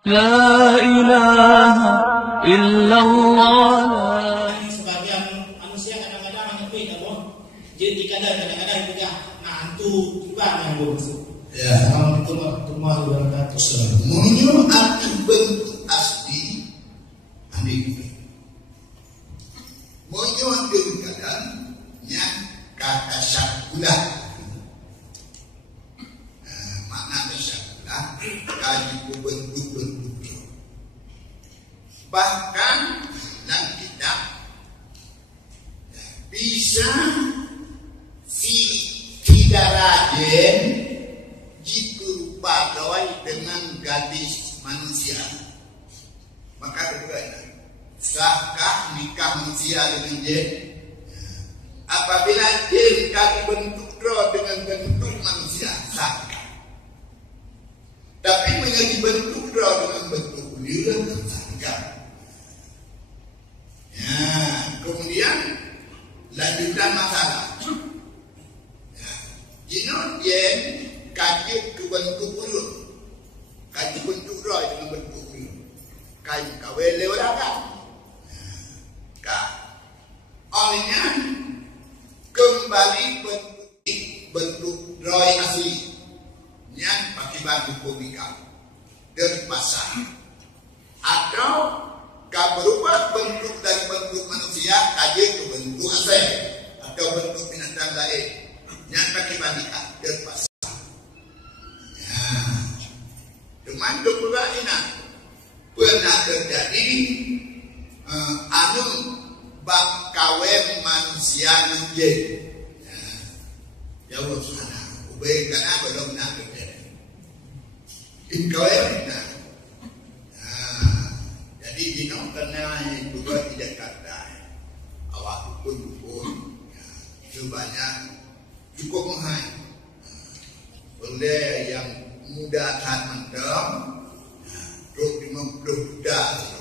La ilaha illallah. Sebagian manusia kadang-kadang menyepit, jadi kadang-kadang juga hantu juga yang bermasuk. Ya. Assalamualaikum warahmatullahi wabarakatuh. Munyo arti bentuk asli ambil. Munyo ambil kadangnya kata syakulah. Makna syakulah kaji bentuk-bentuk. Bahkan dalam kitab bisa tidak rajin diberupa dengan gadis manusia. Maka kedua, sahkah nikah manusia dengan jin? Apabila jin kaki bentuk roh dengan bentuk manusia, sahkah. Tapi menjadi bentuk roh dengan bentuk ular, sahkah. Ya, kemudian lanjutan masalah. Jin kaki ke bentuk ular, kaki bentuk roh dengan bentuk ular. Kayu kawele orang kan? Olehnya kembali bentuk roh asli, yang pakai batu komika dari pasar, atau berubah bentuk dari bentuk manusia kaji ke bentuk asli atau bentuk binatang lain yang pakai bandika dari pasar. Ya, cuman kedua ini pernah terjadi bak kawin manusia menjadi. Ya Allah sana, ubay karena belum nak terjadi. Kawin nak. Jadi dino karena juga tidak kata awak pun sebanyak cukup mahal. Oleh yang muda tahan mantap, 50 budak.